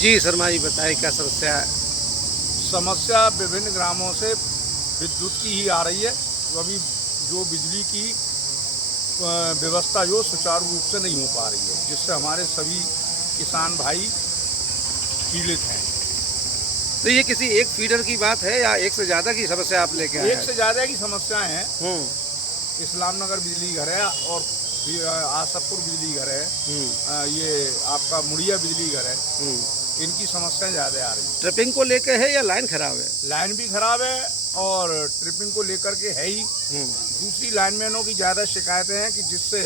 जी शर्मा जी बताइए क्या समस्या है। समस्या विभिन्न ग्रामों से विद्युत की ही आ रही है। तो अभी जो बिजली की व्यवस्था जो सुचारू रूप से नहीं हो पा रही है, जिससे हमारे सभी किसान भाई पीड़ित हैं। तो ये किसी एक फीडर की बात है या एक से ज्यादा की समस्या आप लेके आए एक हैं? से ज़्यादा की समस्याएं हैं। हम्म इस्लामनगर बिजली घर है और आसफपुर बिजली घर है, हम्म ये आपका मुड़िया बिजली घर है। हम्म। इनकी समस्याएं ज़्यादा आ रही हैं। ट्रिपिंग को लेके है या लाइन खराब है? लाइन भी खराब है और ट्रिपिंग को लेकर के है ही। दूसरी लाइनमैनों की ज़्यादा शिकायतें हैं कि जिससे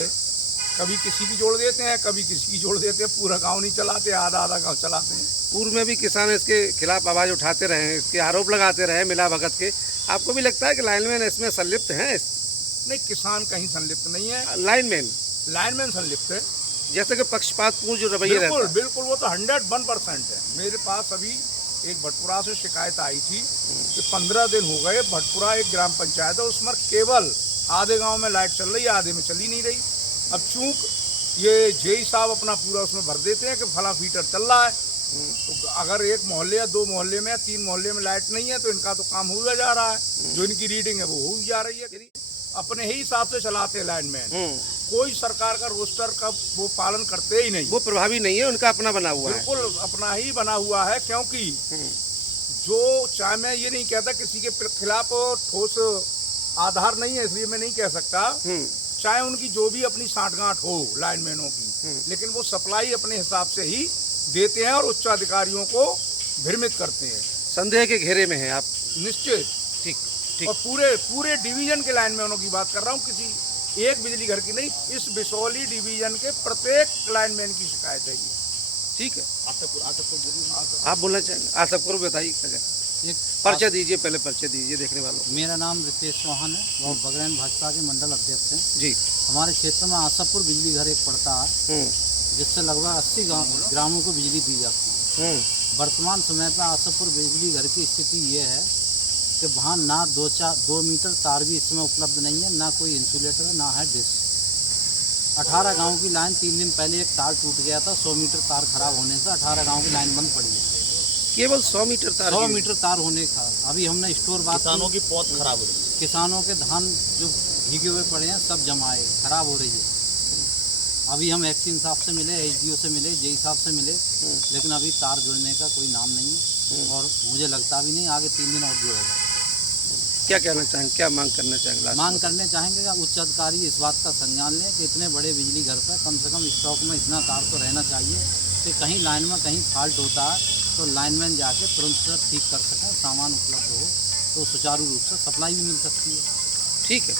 कभी किसी की जोड़ देते हैं, कभी किसी की जोड़ देते हैं, पूरा गांव नहीं चलाते, आधा आधा गांव चलाते हैं। पूर्व में भी किसान इसके खिलाफ आवाज उठाते रहे हैं, इसके आरोप लगाते रहे मिला भगत के। आपको भी लगता है कि लाइनमैन इसमें संलिप्त हैं? नहीं, किसान कहीं संलिप्त नहीं है, लाइनमैन लाइनमैन संलिप्त है। जैसे कि पक्षपातपूर्ण जो रवैया रहता बिल्कुल है। बिल्कुल, वो तो 101% है। मेरे पास अभी एक भटपुरा से शिकायत आई थी कि 15 दिन हो गए, भटपुरा एक ग्राम पंचायत है, उसमें केवल आधे गांव में लाइट चल रही है, आधे में चली नहीं रही। अब चूंक ये जेई साहब अपना पूरा उसमें भर देते हैं कि फला फीटर चल रहा है, तो अगर एक मोहल्ले या 2 मोहल्ले में या 3 मोहल्ले में लाइट नहीं है तो इनका तो काम हुआ जा रहा है, जो इनकी रीडिंग है वो हो जा रही है। अपने ही हिसाब से चलाते हैं लाइनमैन, कोई सरकार का रोस्टर का वो पालन करते ही नहीं। वो प्रभावी नहीं है, उनका अपना बना हुआ है। बिल्कुल अपना ही बना हुआ है, क्योंकि जो चाहे, मैं ये नहीं कहता किसी के खिलाफ ठोस आधार नहीं है, इसलिए मैं नहीं कह सकता, चाहे उनकी जो भी अपनी साठगांठ हो लाइनमैनों की, लेकिन वो सप्लाई अपने हिसाब से ही देते हैं और उच्च अधिकारियों को भ्रमित करते हैं। संदेह के घेरे में है आप। निश्चित। ठीक ठीक। और पूरे डिवीजन के लाइनमैनों की बात कर रहा हूँ, किसी एक बिजली घर की नहीं, इस बिसौली डिवीजन के प्रत्येक लाइनमैन की शिकायत है ये। ठीक है, आप बोलना चाहेंगे? आसफपुर बताइए, परिचय दीजिए, पहले परिचय दीजिए देखने वालों। मेरा नाम रितेश चौहान है और बगरैन भाजपा के मंडल अध्यक्ष हैं जी। हमारे क्षेत्र में आसफपुर बिजली घर एक पड़ता है, जिससे लगभग 80 ग्रामों को बिजली दी जाती है। वर्तमान समय पर आसफपुर बिजली घर की स्थिति ये है कि वहाँ ना 2 मीटर तार भी इस समय उपलब्ध नहीं है, ना कोई इंसुलेटर है, ना है डिश। 18 गाँव की लाइन 3 दिन पहले एक तार टूट गया था, 100 मीटर तार खराब होने से 18 गाँव की लाइन बंद पड़ी है। केवल 100 मीटर तार? 100 मीटर तार होने का। अभी हमने स्टोर बात, किसानों की पौध खराब हो रही है, किसानों के धान जो भीगे हुए पड़े हैं सब जमाए खराब हो रही है। अभी हम एक्सीन साहब से मिले, एसडीओ से मिले, जेई साहब से मिले, लेकिन अभी तार जुड़ने का कोई नाम नहीं है और मुझे लगता भी नहीं आगे 3 दिन और जुड़ेगा। क्या कहना चाहेंगे, क्या मांग करना चाहेंगे? मांग करने चाहेंगे कि उच्च अधिकारी इस बात का संज्ञान लें कि इतने बड़े बिजली घर पर कम से कम स्टॉक में इतना तार तो रहना चाहिए कि कहीं लाइन में कहीं फॉल्ट होता है तो लाइनमैन जाके तुरंत ठीक कर सकें, सामान उपलब्ध हो तो सुचारू रूप से सप्लाई भी मिल सकती है। ठीक है।